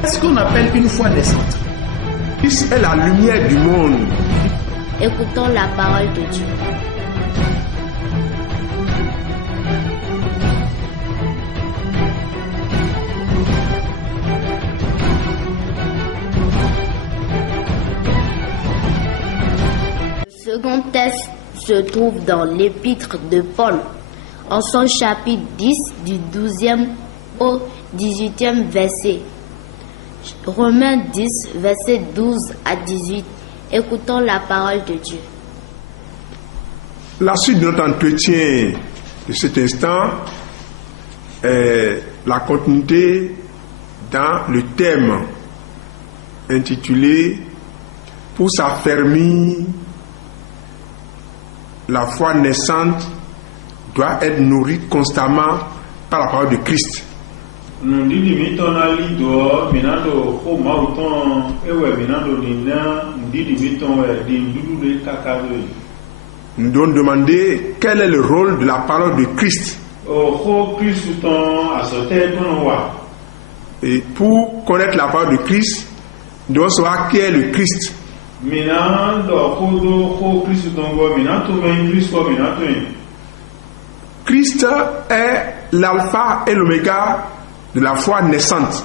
Qu'est-ce qu'on appelle une foi naissante? Christ est la lumière du monde. Écoutons la parole de Dieu. Le second texte se trouve dans l'épître de Paul, en son chapitre 10, du 12e au 18e verset. Romains 10, versets 12 à 18. Écoutons la parole de Dieu. La suite de notre entretien de cet instant est la continuité dans le thème intitulé « Pour s'affermir, la foi naissante doit être nourrie constamment par la parole de Christ. » Nous devons demander quel est le rôle de la parole de Christ. Et pour connaître la parole de Christ, nous devons savoir qui est le Christ. Christ est l'alpha et l'oméga de la foi naissante.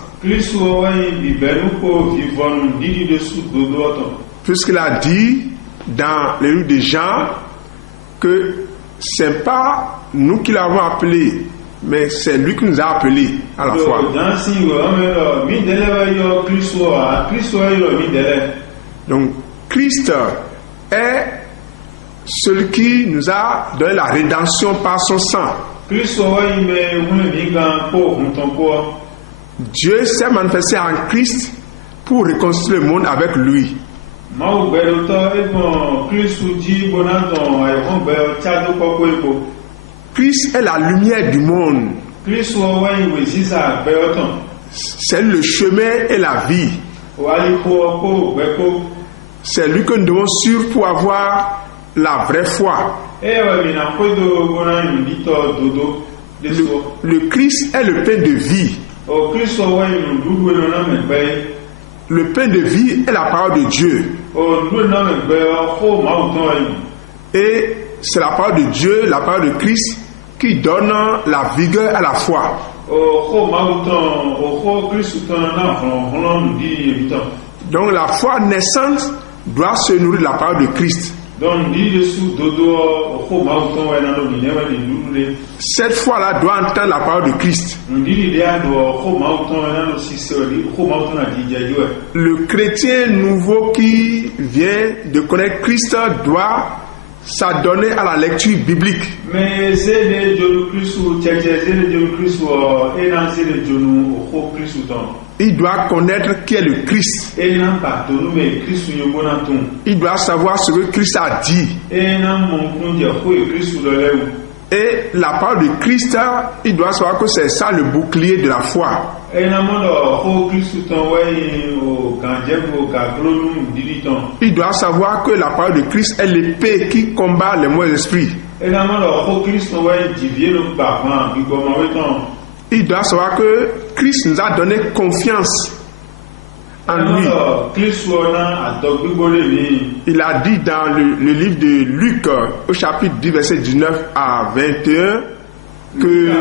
Puisqu'il a dit dans le livre de Jean que ce n'est pas nous qui l'avons appelé, mais c'est lui qui nous a appelés à la foi. Donc Christ est celui qui nous a donné la rédemption par son sang. Dieu s'est manifesté en Christ pour réconcilier le monde avec lui. Christ est la lumière du monde. C'est le chemin et la vie. C'est lui que nous devons suivre pour avoir la vraie foi. Le Christ est le pain de vie. Le pain de vie est la parole de Dieu. Et c'est la parole de Dieu, la parole de Christ, qui donne la vigueur à la foi. Donc la foi naissante doit se nourrir de la parole de Christ. Cette foi-là doit entendre la parole de Christ. Le chrétien nouveau qui vient de connaître Christ doit s'adonner à la lecture biblique. Il doit connaître qui est le Christ. Il doit savoir ce que Christ a dit. Et la parole de Christ, il doit savoir que c'est ça le bouclier de la foi. Il doit savoir que la parole de Christ est l'épée qui combat les mauvais esprits. Il doit savoir que Christ nous a donné confiance en lui. Il a dit dans le livre de Luc, au chapitre 10, verset 19 à 21, qu'il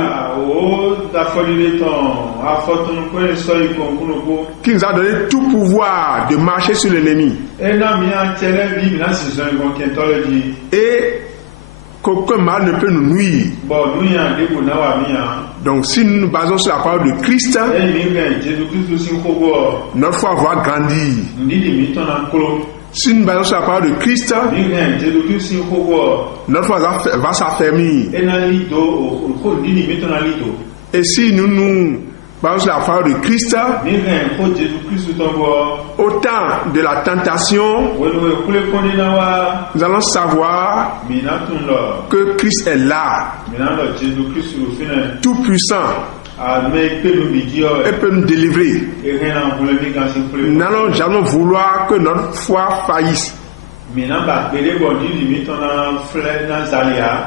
nous a donné tout pouvoir de marcher sur l'ennemi. Et qu'aucun mal ne peut nous nuire. Donc si nous nous basons sur la parole de Christ, notre foi va grandir. Si nous nous basons sur la parole de Christ, notre foi va s'affermir. Et si nous nous basons sur la parole de Christ, au temps de la tentation, nous allons savoir que Christ est là, tout puissant, et peut nous délivrer. Nous n'allons jamais vouloir que notre foi faillisse.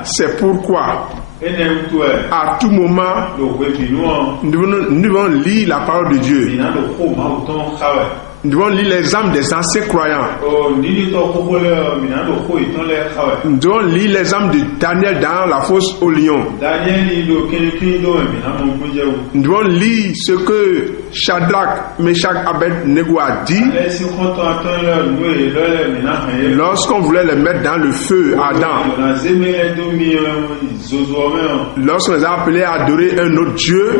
C'est pourquoi À tout moment, nous devons lire la parole de Dieu. Nous devons lire les âmes des anciens croyants. Nous devons lire les âmes de Daniel dans la fosse au lion. Nous devons lire ce que Shadrach, Meshach, Abed-Nego a dit lorsqu'on voulait les mettre dans le feu ardent. Lorsqu'on les a appelés à adorer un autre Dieu,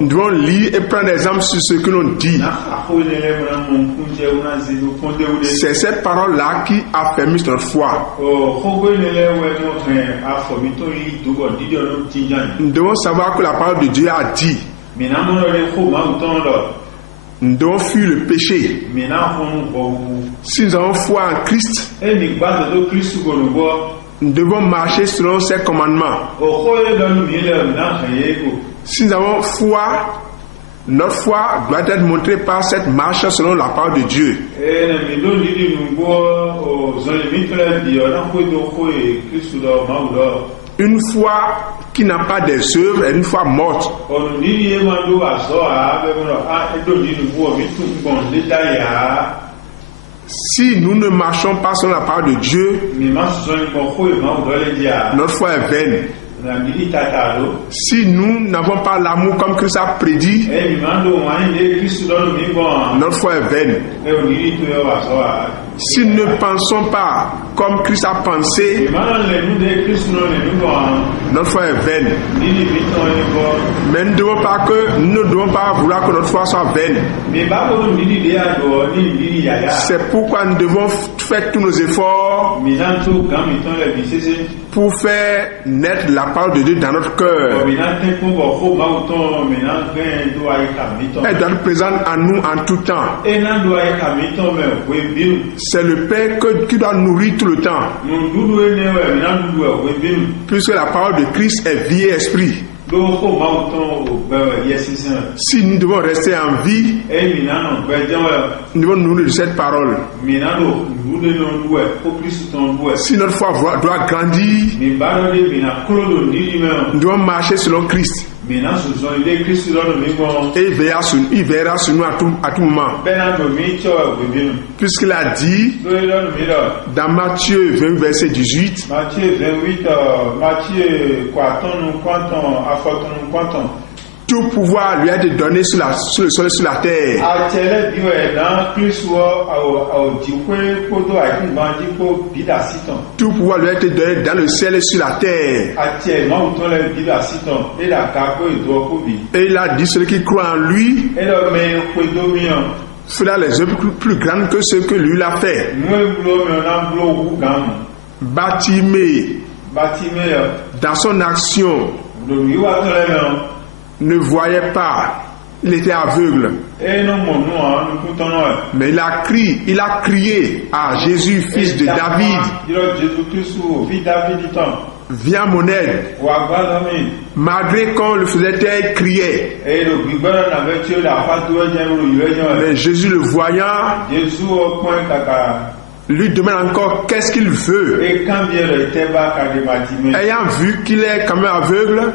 nous devons lire et prendre exemple sur ce que l'on dit. C'est cette parole-là qui affermit notre foi. Nous devons savoir que la parole de Dieu a dit. Nous devons fuir le péché. Si nous avons foi en Christ, nous devons marcher selon ses commandements. Si nous avons foi, notre foi doit être montrée par cette marche selon la parole de Dieu. Une foi qui n'a pas des œuvres est une foi morte. Si nous ne marchons pas selon la parole de Dieu, notre foi est vaine. Si nous n'avons pas l'amour comme Christ a prédit, notre foi est vaine. Si nous ne pensons pas comme Christ a pensé, notre foi est vaine. Mais nous ne devons pas vouloir que notre foi soit vaine. C'est pourquoi nous devons faire tous nos efforts pour faire naître la parole de Dieu dans notre cœur. Elle doit être présente en nous en tout temps. C'est le Père qui doit nourrir tout le temps. Puisque la parole de Christ est vie et esprit. Si nous devons rester en vie, nous devons nourrir de cette parole. Si notre foi doit grandir, nous devons marcher selon Christ. Et il verra sur nous à tout moment. Puisqu'il a dit dans Matthieu 20, verset 18, tout pouvoir lui a été donné sur le sol et sur la terre. Tout pouvoir lui a été donné dans le ciel et sur la terre. Et il a dit, celui qui croit en lui fera les œuvres plus grandes que ce que lui l'a fait. Bartimée, dans son action, ne voyait pas, il était aveugle. Mais il a crié à Jésus, fils de David, viens mon aide. Malgré qu'on le faisait taire, il criait. Mais Jésus le voyant, lui demande encore qu'est-ce qu'il veut. Ayant vu qu'il est quand même aveugle,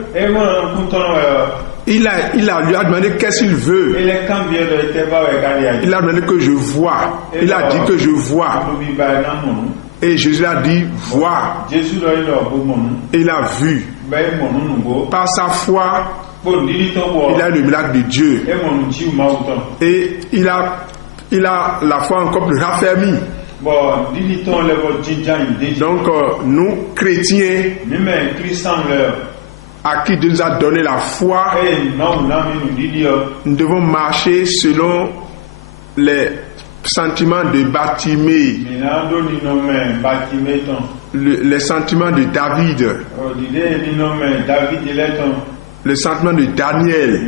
il lui a demandé qu'est-ce qu'il veut. Il a demandé que je vois. Il a dit que je vois. Et Jésus a dit vois. Et il a vu. Par sa foi, il a eu le miracle de Dieu. Et il a la foi encore plus raffermie. Donc nous chrétiens à qui Dieu nous a donné la foi, nous devons marcher selon les sentiments de Bartimée, les sentiments de David, les sentiments de Daniel,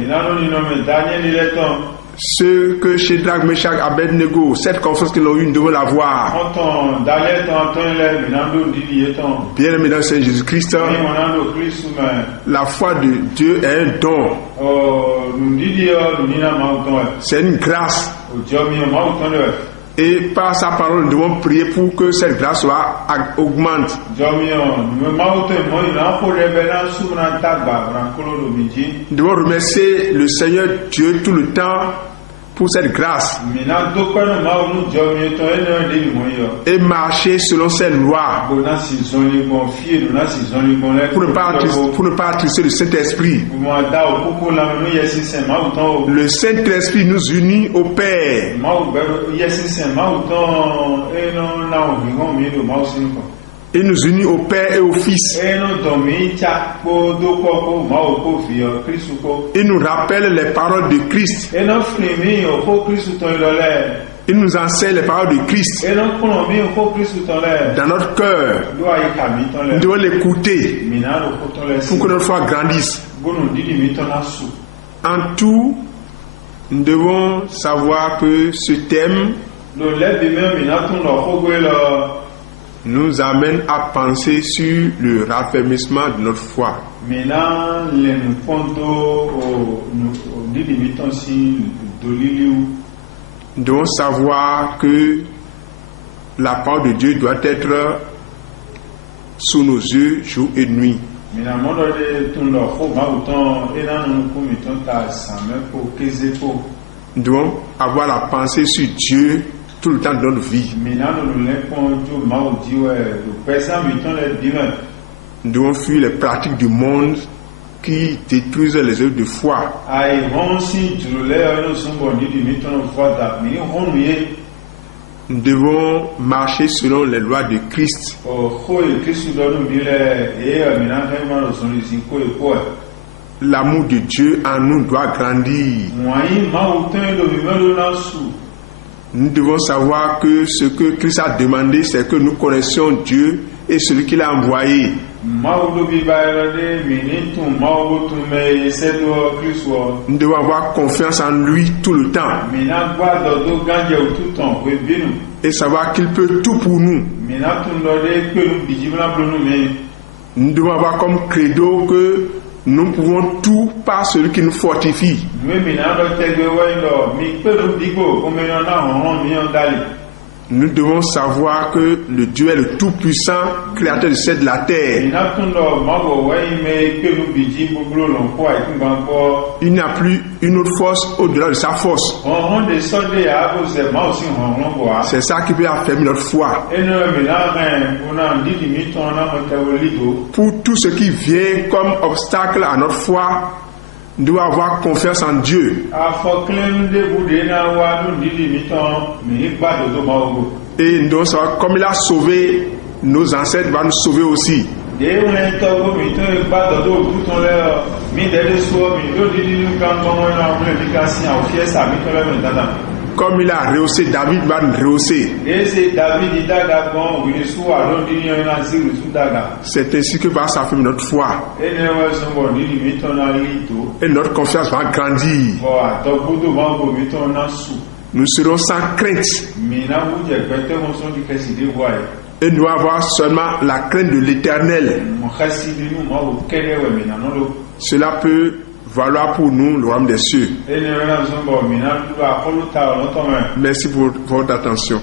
ce que Shadrach, Meshach, Abed-Nego, cette confiance qu'ils ont eue, nous devons l'avoir. Bien aimé dans Seigneur Jésus-Christ, la foi de Dieu est un don. C'est une grâce. Et par sa parole, nous devons prier pour que cette grâce augmente. Nous devons remercier le Seigneur Dieu tout le temps pour cette grâce et marcher selon ses lois pour ne pas attrister le Saint-Esprit. Le Saint-Esprit nous unit au Père. Il nous unit au Père et au Fils. Il nous rappelle les paroles de Christ. Il nous enseigne les paroles de Christ dans notre cœur. Nous devons l'écouter pour que notre foi grandisse. En tout, nous devons savoir que ce thème nous amène à penser sur le raffermissement de notre foi. Nous devons savoir que la parole de Dieu doit être sous nos yeux jour et nuit. Nous devons avoir la pensée sur Dieu tout le temps de notre vie. Nous devons fuir les pratiques du monde qui détruisent les œuvres de foi. Nous devons marcher selon les lois de Christ. L'amour de Dieu en nous doit grandir. Nous devons savoir que ce que Christ a demandé, c'est que nous connaissions Dieu et celui qu'il a envoyé. Nous devons avoir confiance en lui tout le temps et savoir qu'il peut tout pour nous. Nous devons avoir comme credo que nous pouvons tout par celui qui nous fortifie. Nous devons savoir que le Dieu est le Tout-Puissant, créateur du ciel et de la terre. Il n'y a plus une autre force au-delà de sa force. C'est ça qui peut affermir notre foi. Pour tout ce qui vient comme obstacle à notre foi, nous devons avoir confiance en Dieu. Et nous devons savoir, comme il a sauvé nos ancêtres, il va nous sauver aussi. Comme il a rehaussé David, il va nous rehausser. C'est ainsi que va s'affirmer notre foi. Et notre confiance va grandir. Nous serons sans crainte. Et nous avoir seulement la crainte de l'Éternel. Cela peut valoir pour nous le royaume des cieux. Merci pour votre attention.